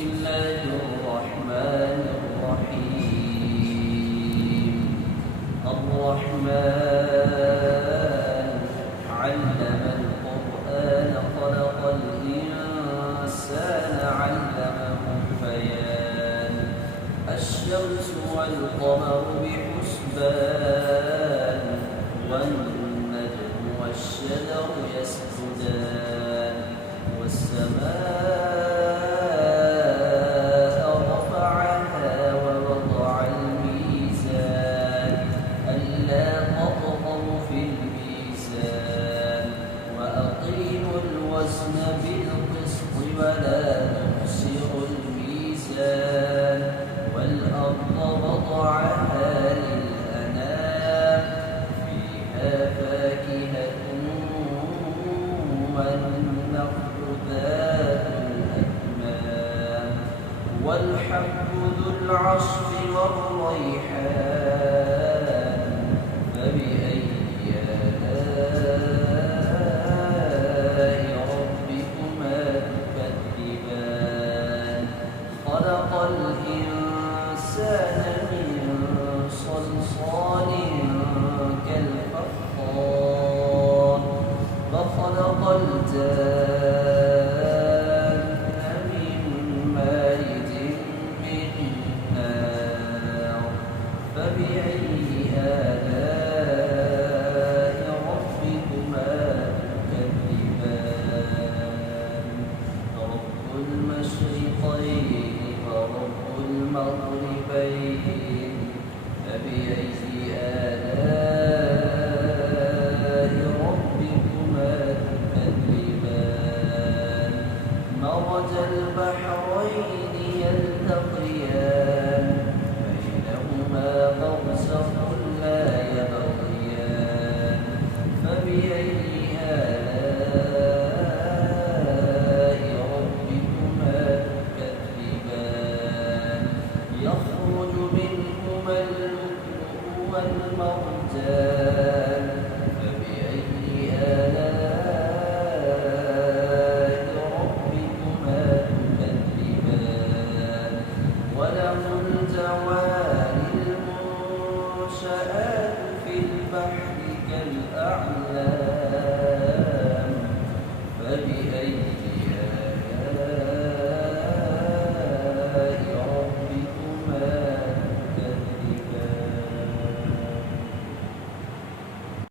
الله الرحمن الرحيم. الرحمن علم القرآن خلق الإنسان علمه البيان. الشمس والقمر بحسبان والنجم والشجر يسجدان والسماء رفعها ووضع الميزان ألا تطغوا في الميزان وأقيموا الوزن بالقسط ولا تخسروا الميزان والأرض وضعها للأنام فيها فاكهة والنخل ذات الأكمام والحب ذو العصف والريحان فبأي آلاء ربكما تكذبان. خلق الإنسان من صلصال كالفخار وخلق الجان من مارج من نار فبأي آلاء ربكما تكذبان. رب المشرقين ورب المغربين فبأي آلاء ربكما تكذبان. مرج البحرين يلتقيان بينهما برزخ لا يبغيان فبأي آلاء ربكما تكذبان. يخرج منهما اللؤلؤ والمرجان فبأي آلاء ربكما تكذبان. وله الجوار المنشآت في البحر كالأعلام فبأي